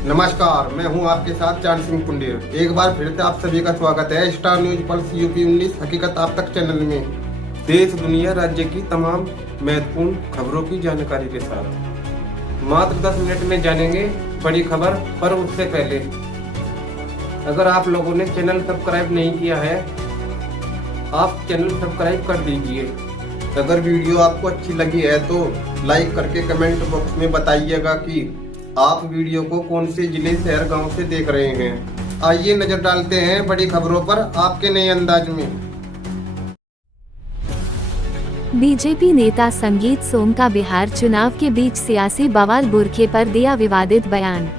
नमस्कार, मैं हूं आपके साथ चांद सिंह पुंडेर। एक बार फिर से आप सभी का स्वागत है स्टार न्यूज पल्स यूपी 19 हकीकत आप तक चैनल में। देश दुनिया राज्य की तमाम महत्वपूर्ण खबरों की जानकारी के साथ मात्र 10 मिनट में जानेंगे बड़ी खबर। पर उससे पहले अगर आप लोगों ने चैनल सब्सक्राइब नहीं किया है, आप चैनल सब्सक्राइब कर दीजिए। अगर वीडियो आपको अच्छी लगी है तो लाइक करके कमेंट बॉक्स में बताइएगा कि आप वीडियो को कौन से जिले, शहर, गांव से देख रहे हैं। आइए नजर डालते हैं बड़ी खबरों पर आपके नए अंदाज में। बीजेपी नेता संगीत सोम का बिहार चुनाव के बीच सियासी बवाल बुरखे पर दिया विवादित बयान।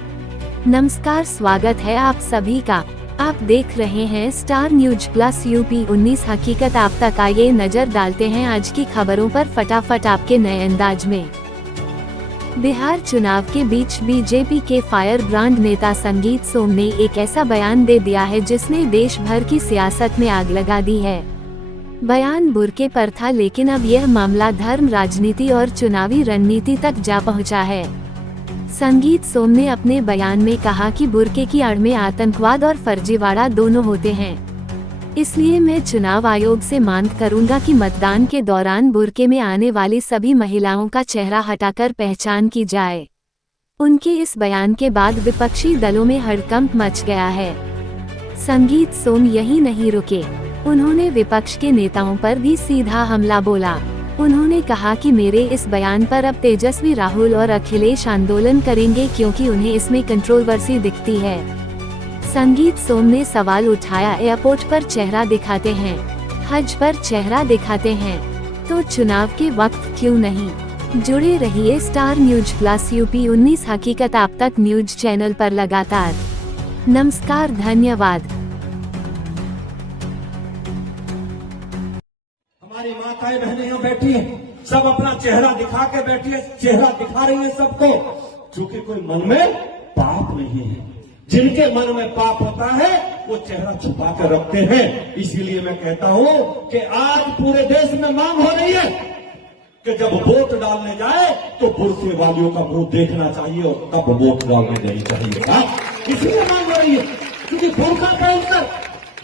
नमस्कार, स्वागत है आप सभी का। आप देख रहे हैं स्टार न्यूज प्लस यूपी 19 हकीकत आप तक। आइए नजर डालते हैं आज की खबरों पर फटाफट आपके नए अंदाज में। बिहार चुनाव के बीच बीजेपी के फायर ब्रांड नेता संगीत सोम ने एक ऐसा बयान दे दिया है जिसने देश भर की सियासत में आग लगा दी है। बयान बुरके पर था, लेकिन अब यह मामला धर्म, राजनीति और चुनावी रणनीति तक जा पहुंचा है। संगीत सोम ने अपने बयान में कहा कि बुरके की आड़ में आतंकवाद और फर्जीवाड़ा दोनों होते हैं, इसलिए मैं चुनाव आयोग से मांग करूंगा कि मतदान के दौरान बुरके में आने वाली सभी महिलाओं का चेहरा हटाकर पहचान की जाए। उनके इस बयान के बाद विपक्षी दलों में हड़कंप मच गया है। संगीत सोम यही नहीं रुके, उन्होंने विपक्ष के नेताओं पर भी सीधा हमला बोला। उन्होंने कहा कि मेरे इस बयान पर अब तेजस्वी, राहुल और अखिलेश आंदोलन करेंगे क्योंकि उन्हें इसमें कंट्रोवर्सी दिखती है। संगीत सोम ने सवाल उठाया, एयरपोर्ट पर चेहरा दिखाते हैं, हज पर चेहरा दिखाते हैं, तो चुनाव के वक्त क्यों नहीं? जुड़े रहिए स्टार न्यूज प्लस यूपी 19 हकीकत आप तक न्यूज चैनल पर लगातार। नमस्कार, धन्यवाद। हमारी माताएं बहनें यहाँ बैठी हैं, सब अपना चेहरा दिखा के बैठी है, चेहरा दिखा रही है सबको, क्योंकि कोई मन में पाप नहीं है। जिनके मन में पाप होता है वो चेहरा छुपा कर रखते हैं। इसीलिए मैं कहता हूं कि आज पूरे देश में मांग हो रही है कि जब वोट डालने जाए तो बुरके वालियों का मुंह देखना चाहिए और तब वोट डालने जानी चाहिए। इसलिए मांग हो रही है क्योंकि बुरका पहनकर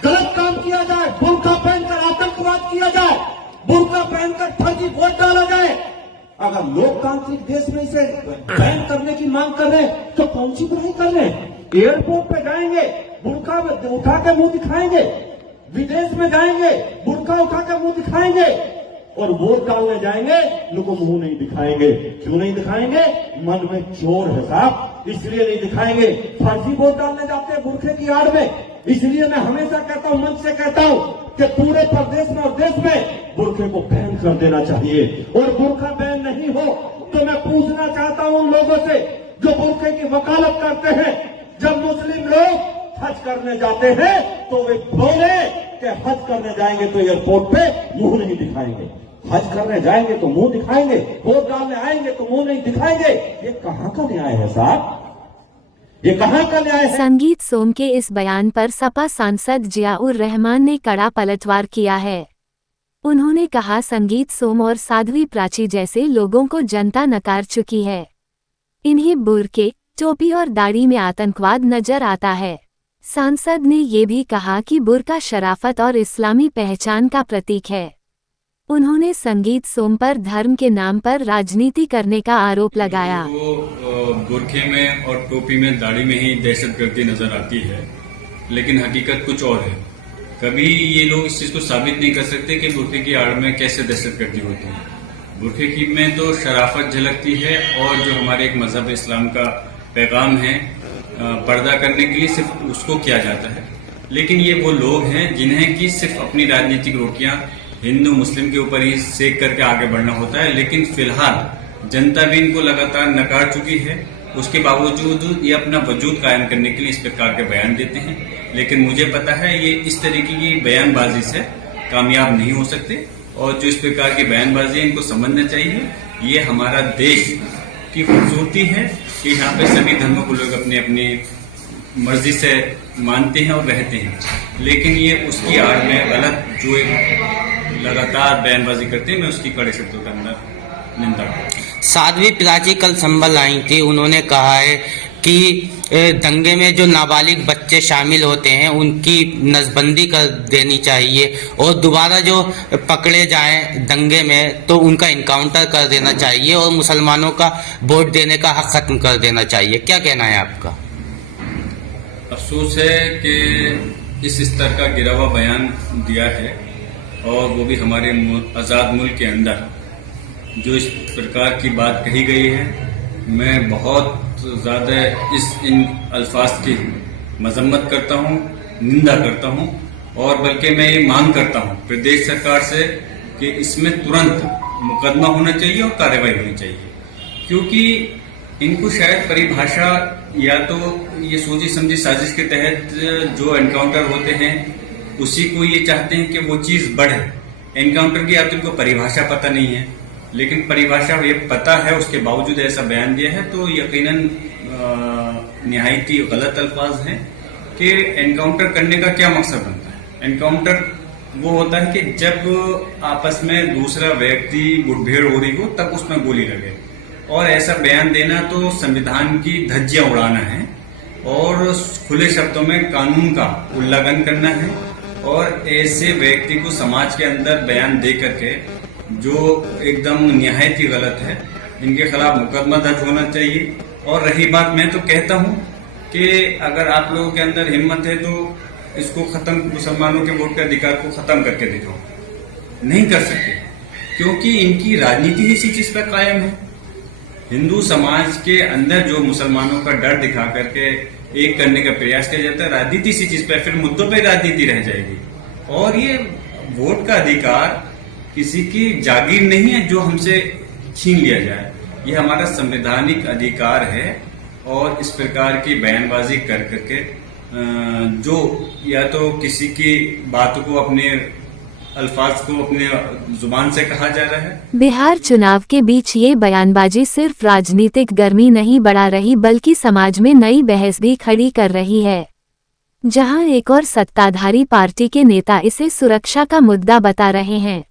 गलत काम किया जाए, बुरका पहनकर आतंकवाद किया जाए, बुरका पहनकर फर्जी वोट डाला जाए। अगर लोकतांत्रिक देश में इसे बैन करने की मांग कर रहे हैं तो कौन सी बुराई कर रहे हैं? एयरपोर्ट पे जाएंगे, बुरका उठा के मुंह दिखाएंगे, विदेश में जाएंगे, बुरका उठा के मुंह दिखाएंगे, और वोट डालने जाएंगे, लोगों को मुंह नहीं दिखाएंगे। क्यों नहीं दिखाएंगे? मन में चोर है साहब, इसलिए नहीं दिखाएंगे। फर्जी वोट डालने जाते हैं बुरखे की आड़ में। इसलिए मैं हमेशा कहता हूं, मंच से कहता हूं कि पूरे प्रदेश में और देश में बुरखे को बैन कर देना चाहिए। और बुरखा बैन नहीं हो तो मैं पूछना चाहता हूं उन लोगों से जो बुरखे की वकालत करते हैं, जब मुस्लिम लोग हज करने जाते हैं तो वे बोले कि हज करने जाएंगे तो एयरपोर्ट पे मुंह नहीं दिखाएंगे, हज करने जाएंगे तो मुंह दिखाएंगे, वोट डालने आएंगे तो मुंह नहीं दिखाएंगे। ये कहाँ का न्याय है साहब? ये कहाँ का न्याय है? संगीत सोम के इस बयान पर सपा सांसद जियाउर रहमान ने कड़ा पलटवार किया है। उन्होंने कहा, संगीत सोम और साध्वी प्राची जैसे लोगों को जनता नकार चुकी है। इन्हें बुरके, टोपी और दाढ़ी में आतंकवाद नजर आता है। सांसद ने ये भी कहा कि बुरका शराफत और इस्लामी पहचान का प्रतीक है। उन्होंने संगीत सोम पर धर्म के नाम पर राजनीति करने का आरोप लगाया। बुरखे में और टोपी में, दाढ़ी में ही दहशतगर्दी नजर आती है, लेकिन हकीकत कुछ और है। कभी ये लोग इस चीज को साबित नहीं कर सकते कि बुरखे की आड़ में कैसे दहशतगर्दी होती है। बुरखे की में तो शराफत झलकती है और जो हमारे एक मजहब इस्लाम का पैगाम है, पर्दा करने के लिए सिर्फ उसको किया जाता है। लेकिन ये वो लोग हैं जिन्हें कि सिर्फ अपनी राजनीतिक रोटियां हिंदू मुस्लिम के ऊपर ही सेक करके आगे बढ़ना होता है। लेकिन फिलहाल जनता भी इनको लगातार नकार चुकी है, उसके बावजूद ये अपना वजूद कायम करने के लिए इस प्रकार के बयान देते हैं। लेकिन मुझे पता है ये इस तरीके की बयानबाजी से कामयाब नहीं हो सकते, और जो इस प्रकार की बयानबाजी है इनको समझना चाहिए। ये हमारा देश की खूबसूरती है कि यहाँ पे सभी धर्मों को लोग अपनी अपनी मर्जी से मानते हैं और रहते हैं, लेकिन ये उसकी आड़ में गलत जो एक लगातार बयानबाजी करते हैं, मैं उसकी कड़े शब्दों के अंदर निंदा करता हूं। साध्वी प्राची कल संभल आई थी, उन्होंने कहा है कि दंगे में जो नाबालिग बच्चे शामिल होते हैं उनकी नसबंदी कर देनी चाहिए, और दोबारा जो पकड़े जाएं दंगे में तो उनका इनकाउंटर कर देना चाहिए, और मुसलमानों का वोट देने का हक खत्म कर देना चाहिए। क्या कहना है आपका? अफसोस है कि इस स्तर का गिरा हुआ बयान दिया है, और वो भी हमारे आज़ाद मुल्क के अंदर जो इस प्रकार की बात कही गई है। मैं बहुत ज़्यादा इन अल्फाज की मजम्मत करता हूँ, निंदा करता हूँ, और बल्कि मैं ये मांग करता हूँ प्रदेश सरकार से कि इसमें तुरंत मुकदमा होना चाहिए और कार्रवाई होनी चाहिए, क्योंकि इनको शायद परिभाषा या तो ये सोची समझी साजिश के तहत जो एनकाउंटर होते हैं उसी को ये चाहते हैं कि वो चीज़ बढ़े। एनकाउंटर की या तो इनको परिभाषा पता नहीं है, लेकिन परिभाषा ये पता है उसके बावजूद ऐसा बयान दिया है, तो यकीनन निहायत ही गलत अल्फाज हैं कि एनकाउंटर करने का क्या मकसद बनता है। एनकाउंटर वो होता है कि जब आपस में दूसरा व्यक्ति मुठभेड़ हो रही हो तब उसमें गोली लगे, और ऐसा बयान देना तो संविधान की धज्जियां उड़ाना है और खुले शब्दों में कानून का उल्लंघन करना है, और ऐसे व्यक्ति को समाज के अंदर बयान दे करके जो एकदम निहायत ही गलत है, इनके खिलाफ मुकदमा दर्ज होना चाहिए। और रही बात, मैं तो कहता हूं कि अगर आप लोगों के अंदर हिम्मत है तो इसको खत्म, मुसलमानों के वोट के अधिकार को खत्म करके दिखाओ। नहीं कर सकते, क्योंकि इनकी राजनीति ही इसी चीज पर कायम है। हिंदू समाज के अंदर जो मुसलमानों का डर दिखा करके एक करने का प्रयास किया जाता है, राजनीति इसी चीज पर, फिर मुद्दों पर राजनीति रह जाएगी। और ये वोट का अधिकार किसी की जागीर नहीं है जो हमसे छीन लिया जाए, ये हमारा संवैधानिक अधिकार है। और इस प्रकार की बयानबाजी कर करके जो या तो किसी की बात को, अपने अल्फाज को अपने जुबान से कहा जा रहा है। बिहार चुनाव के बीच ये बयानबाजी सिर्फ राजनीतिक गर्मी नहीं बढ़ा रही, बल्कि समाज में नई बहस भी खड़ी कर रही है, जहां एक और सत्ताधारी पार्टी के नेता इसे सुरक्षा का मुद्दा बता रहे हैं,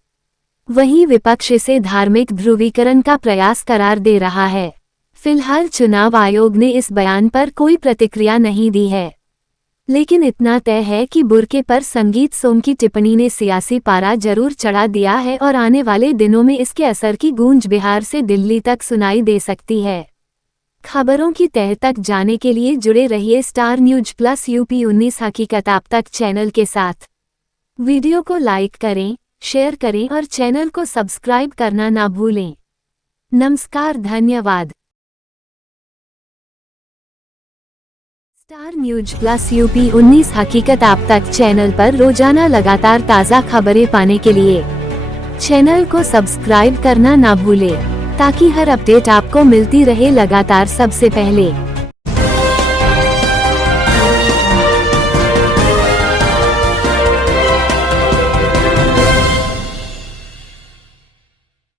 वहीं विपक्ष इसे धार्मिक ध्रुवीकरण का प्रयास करार दे रहा है। फिलहाल चुनाव आयोग ने इस बयान पर कोई प्रतिक्रिया नहीं दी है, लेकिन इतना तय है कि बुर्के पर संगीत सोम की टिप्पणी ने सियासी पारा जरूर चढ़ा दिया है, और आने वाले दिनों में इसके असर की गूंज बिहार से दिल्ली तक सुनाई दे सकती है। खबरों की तह तक जाने के लिए जुड़े रहिए स्टार न्यूज प्लस UP19 हकीकत आप तक चैनल के साथ। वीडियो को लाइक करें, शेयर करें और चैनल को सब्सक्राइब करना ना भूलें। नमस्कार, धन्यवाद। स्टार न्यूज प्लस UP19 हकीकत आप तक चैनल पर रोजाना लगातार ताज़ा खबरें पाने के लिए चैनल को सब्सक्राइब करना ना भूलें, ताकि हर अपडेट आपको मिलती रहे लगातार सबसे पहले।